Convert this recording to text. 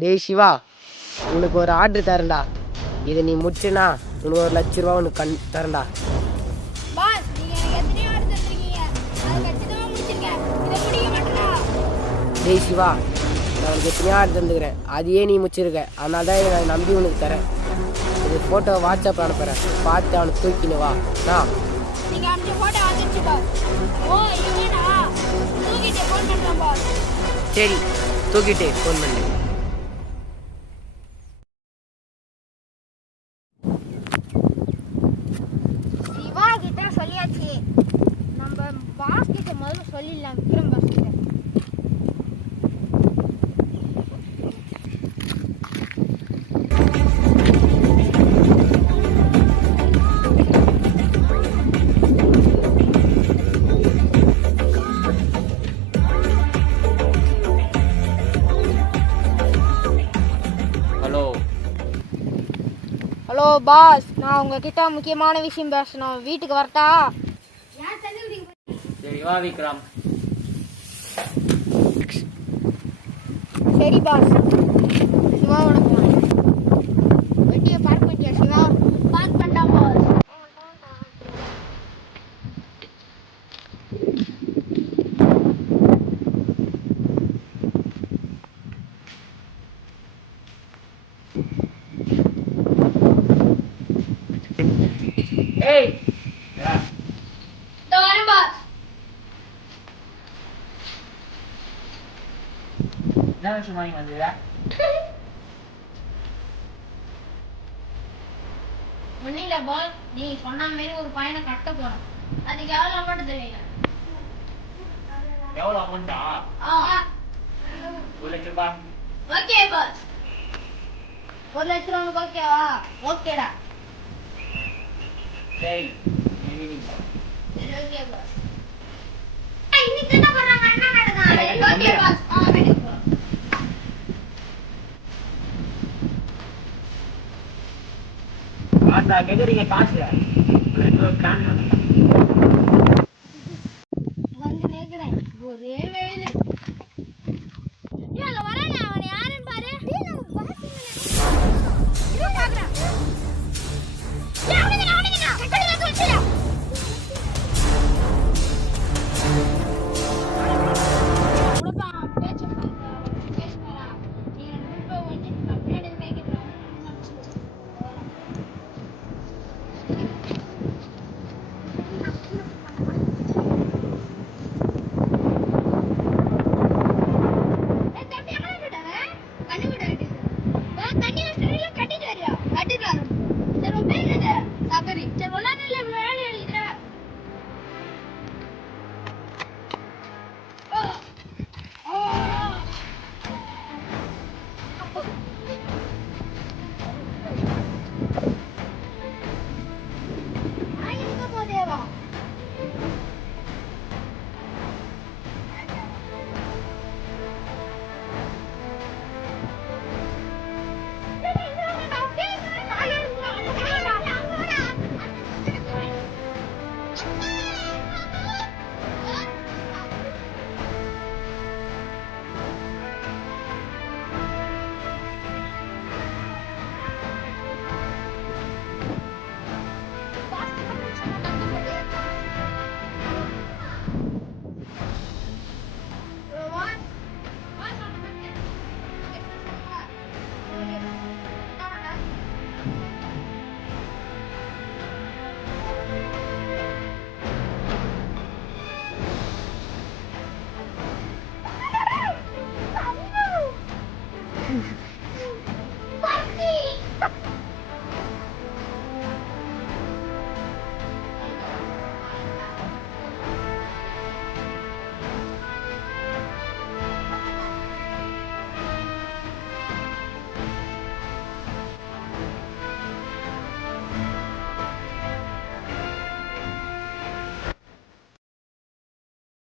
டேய் சிவா, உனக்கு ஒரு ஆர்டர் தரேன்டா. இதை நீ முடிச்சுனா உனக்கு 1,00,000 உனக்கு தரேன்டா. பாஸ், நீங்க எனக்கு எத்தனை ஆர்டர் தந்திருக்கீங்க? அதை கச்சிதமா முடிச்சிருக்கேன். இதை முடிக்க மாட்டேனா? டேய் சிவா, நான் உனக்கு எத்தனையோ ஆர்டர் தந்துக்கிறேன், அதையே நீ முடிச்சிருக்க. அதனால தான் நான் நம்பி உனக்கு தரேன். இது ஃபோட்டோ வாட்ஸ்அப் அனுப்புகிறேன், பார்த்து அவனை தூக்கின்னு வா. நீங்க அனுப்பிச்ச ஃபோட்டோ வந்துருச்சு பாஸ். ஓ இவனா? தூக்கிட்டு ஃபோன் பண்ணுறேன் பாஸ். சரி, தூக்கிட்டு ஃபோன் பண்ணு. சிவா கிட்ட சொல்லியாச்சு. நம்ம பாஸ் கிட்ட முதல்ல சொல்லிடலாம், விக்ரம் பாஸ் கிட்ட. ஹலோ பாஸ், நான் உங்ககிட்ட முக்கியமான விஷயம் பேசணும். வீட்டுக்கு வரட்டா? சரி வா விக்ரம். சரி பாஸ். சிவா வணக்கம். வண்டியை பார்க் பண்ணிட்டியா சிவா? பார்க் பண்ணா பாஸ். ஏய் வரேன் பாஸ். என்ன விஷயம் வாங்கி வந்தீங்க? ஒன்றும் இல்லை பாஸ், நீ சொன்ன மாதிரி ஒரு பையனை கட்ட போகிறோம். அதுக்கு எவ்வளோ அமௌண்ட் தருவீங்க? எவ்வளோ அமௌண்ட்டா? 1,00,000. Okay pass. 1,00,000 உனக்கு ஓகேவா? ஓகேடா. சரி சரி ஓகே பாஸ். இன்னைக்கு என்ன பண்றாங்க? என்ன நடக்குது? Okay boss. வீட்டுக்கு போறோம். அந்த கேக்குறீங்க காசு பிளான் வந்து நேக்குறேன். ஒரே வேலை. அங்க வரானே, அவன் யாருன்னு பாரு. இவன் பாக்குறான். அவனுங்க கட்டடியா சொல்லியா?